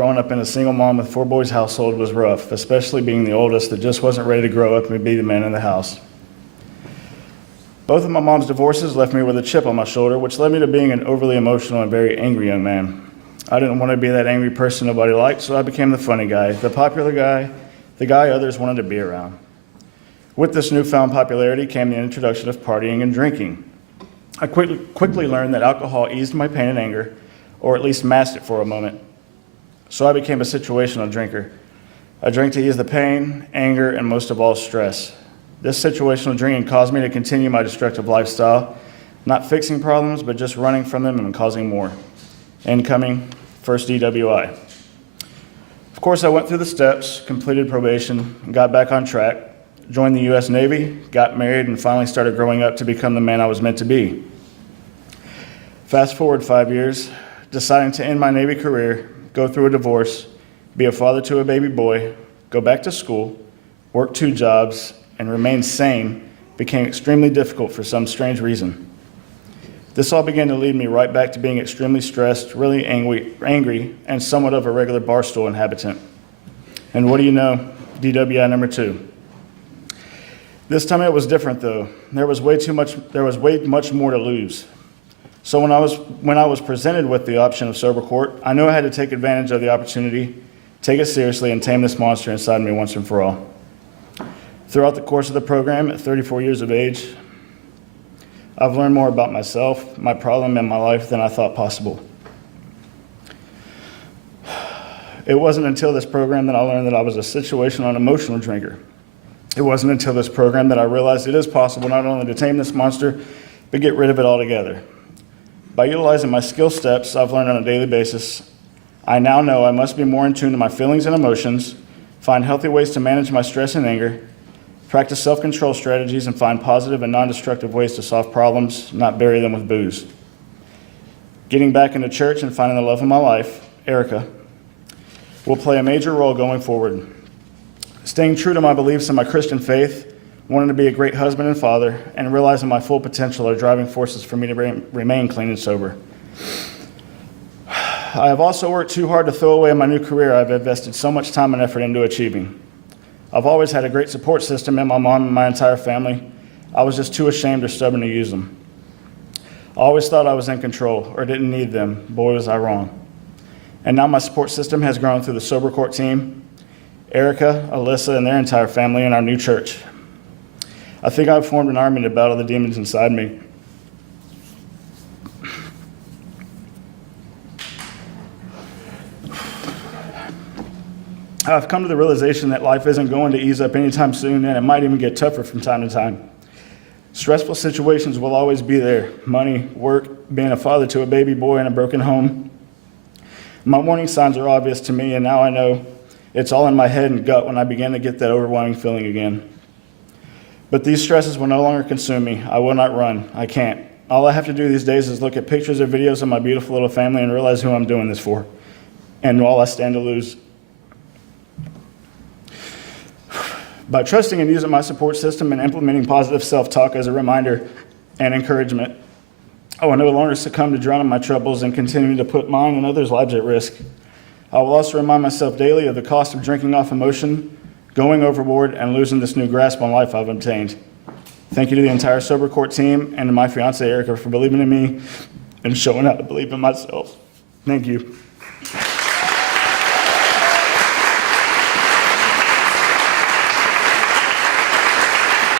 Growing up in a single mom with 4 boys household was rough, especially being the oldest that just wasn't ready to grow up and be the man in the house. Both of my mom's divorces left me with a chip on my shoulder, which led me to being an overly emotional and very angry young man. I didn't want to be that angry person nobody liked, so I became the funny guy, the popular guy, the guy others wanted to be around. With this newfound popularity came the introduction of partying and drinking. I quickly learned that alcohol eased my pain and anger, or at least masked it for a moment. So I became a situational drinker. I drank to ease the pain, anger, and most of all, stress. This situational drinking caused me to continue my destructive lifestyle, not fixing problems, but just running from them and causing more. Incoming, first DWI. Of course, I went through the steps, completed probation, got back on track, joined the U.S. Navy, got married, and finally started growing up to become the man I was meant to be. Fast forward 5 years, deciding to end my Navy career, go through a divorce, be a father to a baby boy, go back to school, work 2 jobs, and remain sane became extremely difficult for some strange reason. This all began to lead me right back to being extremely stressed, really angry, and somewhat of a regular barstool inhabitant. And what do you know? DWI number 2. This time it was different though. There was way much more to lose. So when I was presented with the option of sober court, I knew I had to take advantage of the opportunity, take it seriously, and tame this monster inside me once and for all. Throughout the course of the program, at 34 years of age, I've learned more about myself, my problem, and my life than I thought possible. It wasn't until this program that I learned that I was a situational and emotional drinker. It wasn't until this program that I realized it is possible not only to tame this monster, but get rid of it altogether. By utilizing my skill steps I've learned on a daily basis, I now know I must be more in tune to my feelings and emotions, find healthy ways to manage my stress and anger, practice self-control strategies, and find positive and non-destructive ways to solve problems, not bury them with booze. Getting back into church and finding the love of my life, Erica, will play a major role going forward. Staying true to my beliefs and my Christian faith, wanting to be a great husband and father, and realizing my full potential are driving forces for me to remain clean and sober. I have also worked too hard to throw away my new career I've invested so much time and effort into achieving. I've always had a great support system in my mom and my entire family. I was just too ashamed or stubborn to use them. I always thought I was in control or didn't need them. Boy, was I wrong. And now my support system has grown through the sober court team, Erica, Alyssa, and their entire family, and our new church. I think I've formed an army to battle the demons inside me. I've come to the realization that life isn't going to ease up anytime soon, and it might even get tougher from time to time. Stressful situations will always be there. Money, work, being a father to a baby boy in a broken home. My warning signs are obvious to me, and now I know it's all in my head and gut when I begin to get that overwhelming feeling again. But these stresses will no longer consume me. I will not run. I can't. All I have to do these days is look at pictures or videos of my beautiful little family and realize who I'm doing this for, and all I stand to lose. By trusting and using my support system and implementing positive self-talk as a reminder and encouragement, I will no longer succumb to drowning my troubles and continue to put mine and others' lives at risk. I will also remind myself daily of the cost of drinking off emotion, going overboard, and losing this new grasp on life I've obtained. Thank you to the entire Sober Court team and to my fiancée Erica for believing in me and showing how to believe in myself. Thank you.